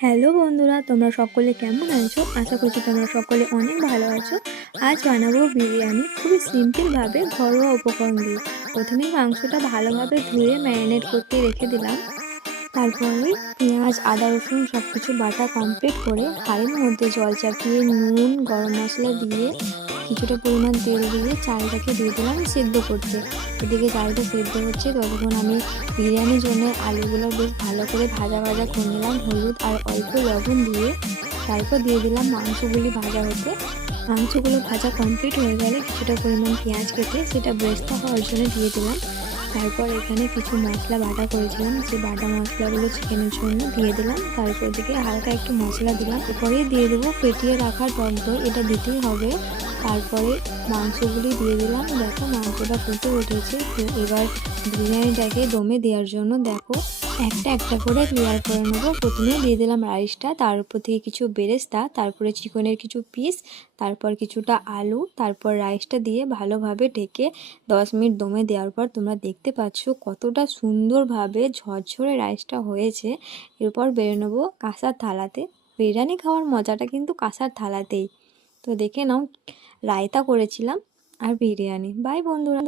Hello বন্ধুরা, তোমরা সকলে কেমন আছো? আশা করছি তোমরা সকলে অনেক ভালো আছো। আজ বানাবো বিরিয়ানি খুবই সিম্পলভাবে ঘরোয়া উপকরণ দিয়ে। প্রথমেই মাংসটা ভালোভাবে ধুয়ে ম্যারিনেট করতে রেখে দিলাম। তারপরে পেঁয়াজ, আদা, রসুন সব কিছু বাটা কমপ্লিট করে হাঁড়ির মধ্যে জল চাপিয়ে নুন, গরম মশলা দিয়ে কিছুটা পরিমাণ তেল দিয়ে চালটাকে দিয়ে দিলাম সেদ্ধ করতে। এদিকে চালটা সেদ্ধ হচ্ছে ততক্ষণ আমি বিরিয়ানির জন্য আলুগুলো বেশ ভালো করে ভাজা ভাজা করে নিলাম হলুদ আর অল্প লবণ দিয়ে। তারপর দিয়ে দিলাম মাংসগুলি ভাজা হতে। মাংসগুলো ভাজা কমপ্লিট হয়ে গেলে কিছুটা পরিমাণ পেঁয়াজ কেটে সেটা ব্রেস্তা হওয়ার জন্য দিয়ে দিলাম। তারপর এখানে কিছু মশলা বাটা করেছিলাম, যে বাটা মশলাগুলো চিকেনের জন্য দিয়ে দিলাম। তারপর দিকে হালকা একটু মশলা দিলাম। এরপরে দিয়ে দেবো ফেটিয়ে রাখা টক দই, এটা দিতেই হবে। তারপরে মাংসগুলি দিয়ে দিলাম। দেখো মাংসটা ফুটে উঠেছে। তো এবার বিরিয়ানিটাকে দমে দেওয়ার জন্য দেখো একটা একটা করে ক্লিয়ার করে নেবো। প্রথমে দিয়ে দিলাম রাইসটা, তার উপর থেকে কিছু বেরেস্তা, তারপরে চিকেনের কিছু পিস, তারপর কিছুটা আলু, তারপর রাইসটা দিয়ে ভালোভাবে ঢেকে 10 মিনিট দমে দেওয়ার পর তোমরা দেখতে পাচ্ছ কতটা সুন্দরভাবে ঝরঝরে রাইসটা হয়েছে। এরপর বেড়ে নেবো কাঁসার থালাতে। বিরিয়ানি খাওয়ার মজাটা কিন্তু কাঁসার থালাতেই। তো দেখে নাও, রায়তা করেছিলাম আর বিরিয়ানি। বাই বন্ধুরা।